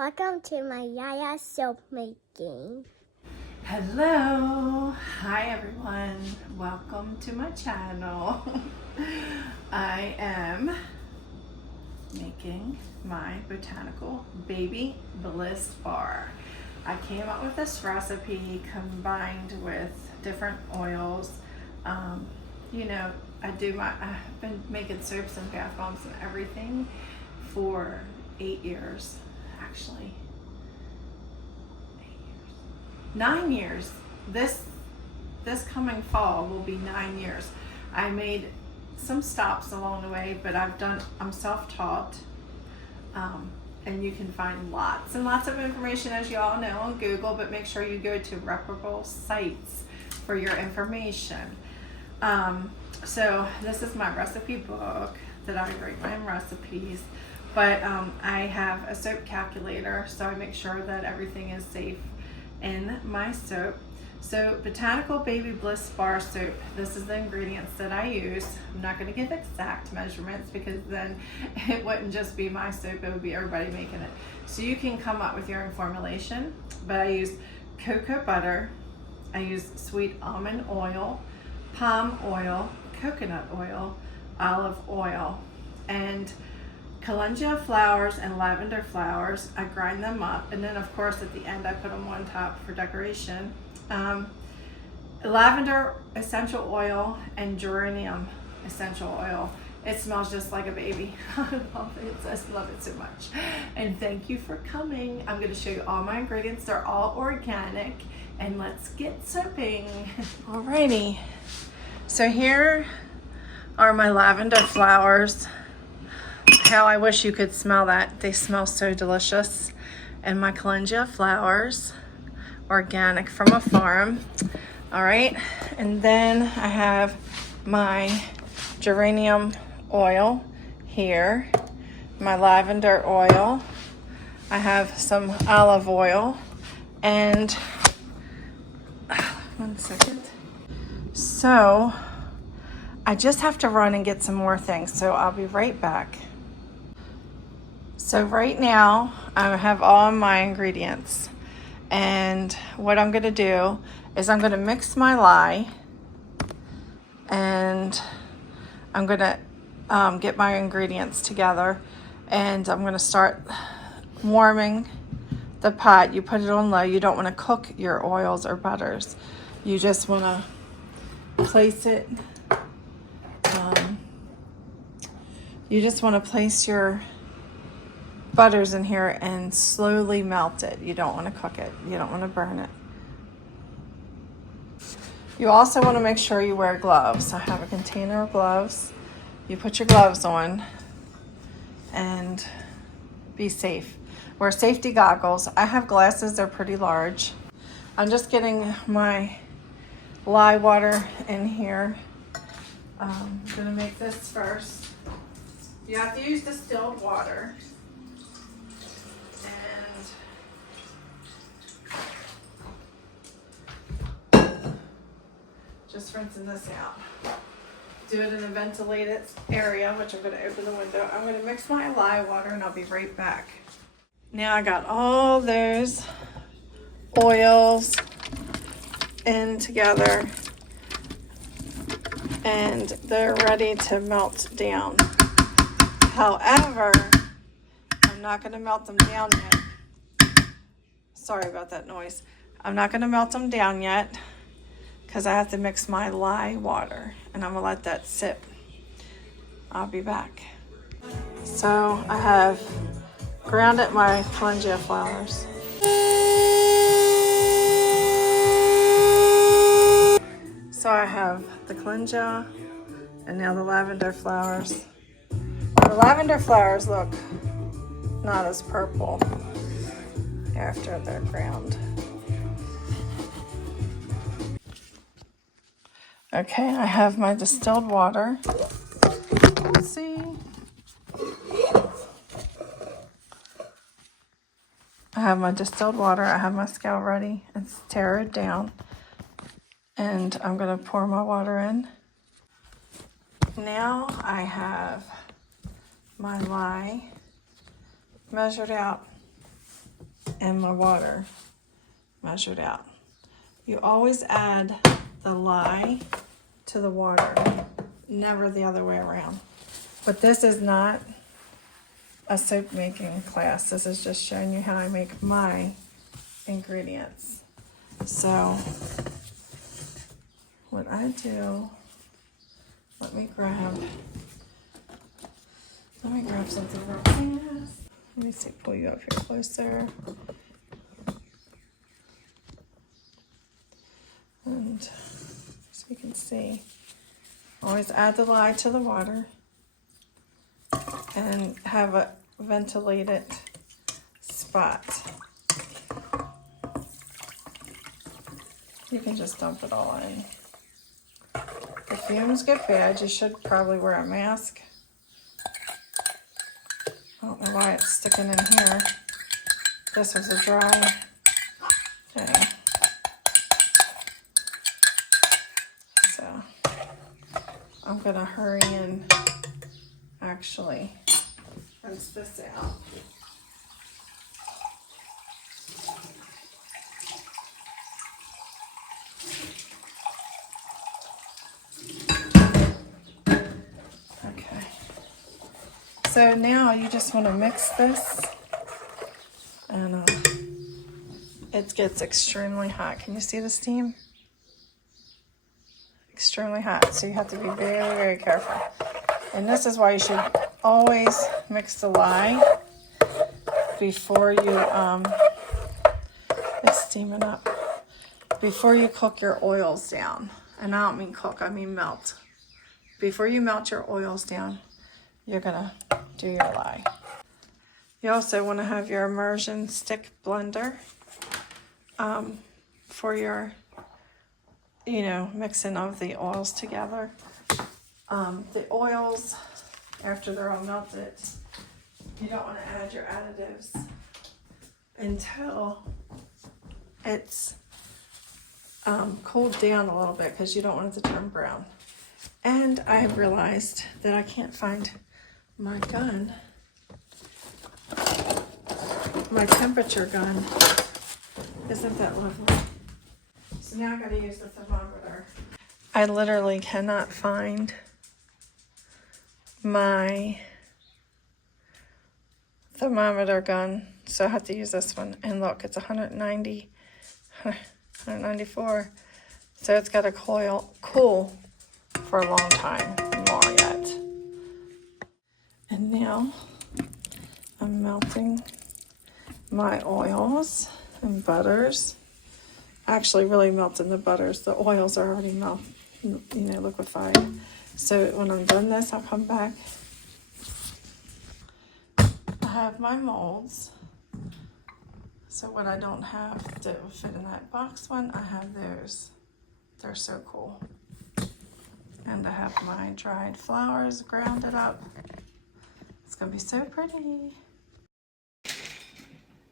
Welcome to my Yaya soap making. Hello, hi everyone, welcome to my channel. I am making my Botanical Baby Bliss Bar. I came up with this recipe combined with different oils. I've been making soaps and bath bombs and everything for 8 years, actually. 9 years. This coming fall will be 9 years. I made some stops along the way, but I'm self-taught, and you can find lots and lots of information, as you all know, on Google, but make sure you go to reputable sites for your information. So this is my recipe book that I write my recipes, but I have a soap calculator, so I make sure that everything is safe in my soap. So Botanical Baby Bliss Bar soap, this is the ingredients that I use. I'm not going to give exact measurements because then it wouldn't just be my soap, it would be everybody making it. So you can come up with your own formulation, but I use cocoa butter, I use sweet almond oil, palm oil, coconut oil, olive oil, and calendula flowers and lavender flowers. I grind them up, and then of course at the end I put them on top for decoration. Lavender essential oil and geranium essential oil. It smells just like a baby. I love it. I just love it so much. And thank you for coming. I'm going to show you all my ingredients. They're all organic, and let's get soaping. Alrighty. So here are my lavender flowers. How I wish you could smell that. They smell so delicious. And my calendula flowers, organic from a farm. All right, and then I have my geranium oil here, my lavender oil. I have some olive oil, and one second. So I just have to run and get some more things, so I'll be right back. So right now I have all my ingredients, and what I'm going to do is I'm going to mix my lye, and I'm going to get my ingredients together, and I'm going to start warming the pot. You put it on low. You don't want to cook your oils or butters. You just want to place it. You just want to place your butters in here and slowly melt it. You don't want to cook it. You don't want to burn it. You also want to make sure you wear gloves. I have a container of gloves. You put your gloves on and be safe. Wear safety goggles. I have glasses, they're pretty large. I'm just getting my lye water in here. I'm gonna make this first. You have to use distilled water. Just rinsing this out. Do it in a ventilated area, which I'm going to open the window. I'm going to mix my lye water, and I'll be right back. Now I got all those oils in together, and they're ready to melt down. However, I'm not going to melt them down yet. Sorry about that noise. I'm not going to melt them down yet, because I have to mix my lye water, and I'm gonna let that sit. I'll be back. So I have grounded my calendula flowers. So I have the calendula and now the lavender flowers. The lavender flowers look not as purple after they're ground. Okay, I have my distilled water. Let's see. I have my distilled water. I have my scale ready. It's tared down. And I'm going to pour my water in. Now I have my lye measured out and my water measured out. You always add the lye to the water, never the other way around. But this is not a soap making class. This is just showing you how I make my ingredients. So what I do, let me grab something real fast. Let me see, pull you up here closer. And so you can see, always add the lye to the water and have a ventilated spot. You can just dump it all in. The fumes get bad. You should probably wear a mask. I don't know why it's sticking in here. This was a dry thing. So I'm gonna hurry and actually rinse this out. Okay. So now you just want to mix this, and it gets extremely hot. Can you see the steam? Extremely hot, so you have to be very, very careful. And this is why you should always mix the lye before you, it's steaming up, before you cook your oils down. And I don't mean cook, I mean melt. Before you melt your oils down, you're gonna do your lye. You also want to have your immersion stick blender for your, mixing of the oils together. The oils, after they're all melted, you don't want to add your additives until it's cooled down a little bit, because you don't want it to turn brown. And I have realized that I can't find my gun, my temperature gun. Isn't that lovely? So now I gotta use the thermometer. I literally cannot find my thermometer gun, so I have to use this one. And look, it's 194. So it's got to cool for a long time, more yet. And now I'm melting my oils and butters. Actually really melting the butters. The oils are already liquefied. So when I'm done this, I'll come back. I have my molds. So what I don't have that will fit in that box one, I have those. They're so cool. And I have my dried flowers grounded up. It's gonna be so pretty.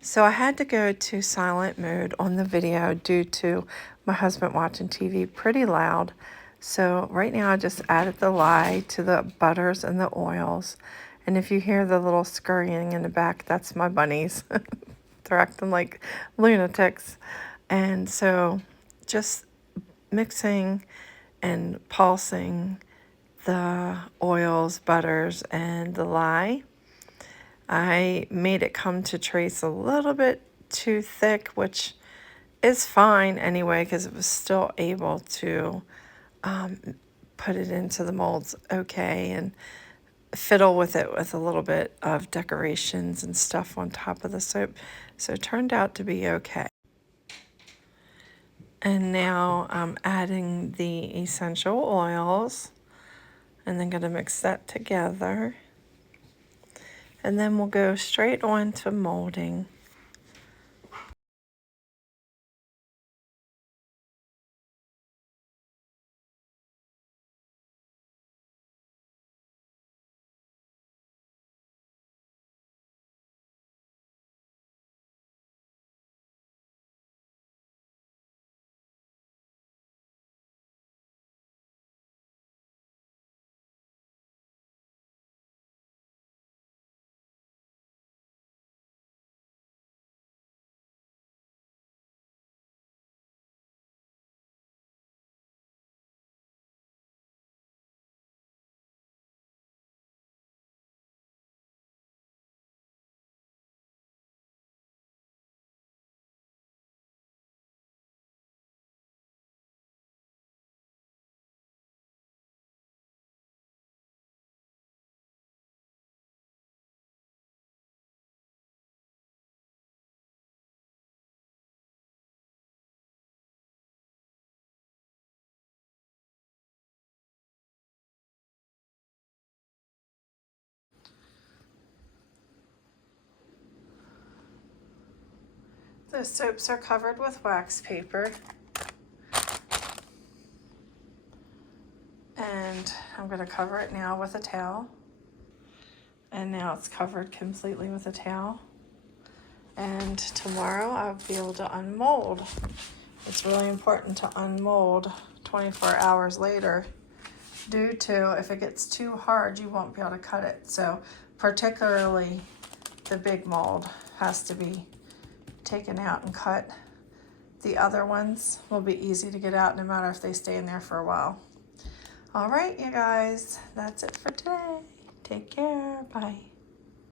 So I had to go to silent mode on the video due to my husband watching TV pretty loud. So right now I just added the lye to the butters and the oils. And if you hear the little scurrying in the back, that's my bunnies. They're acting like lunatics. And so just mixing and pulsing the oils, butters, and the lye. I made it come to trace a little bit too thick, which is fine anyway, because it was still able to put it into the molds okay and fiddle with it with a little bit of decorations and stuff on top of the soap. So it turned out to be okay. And now I'm adding the essential oils and then going to mix that together. And then we'll go straight on to molding. The soaps are covered with wax paper. And I'm going to cover it now with a towel. And now it's covered completely with a towel. And tomorrow I'll be able to unmold. It's really important to unmold 24 hours later, due to if it gets too hard, you won't be able to cut it. So particularly the big mold has to be taken out and cut. The other ones will be easy to get out no matter if they stay in there for a while. All right, you guys, that's it for today. Take care. Bye.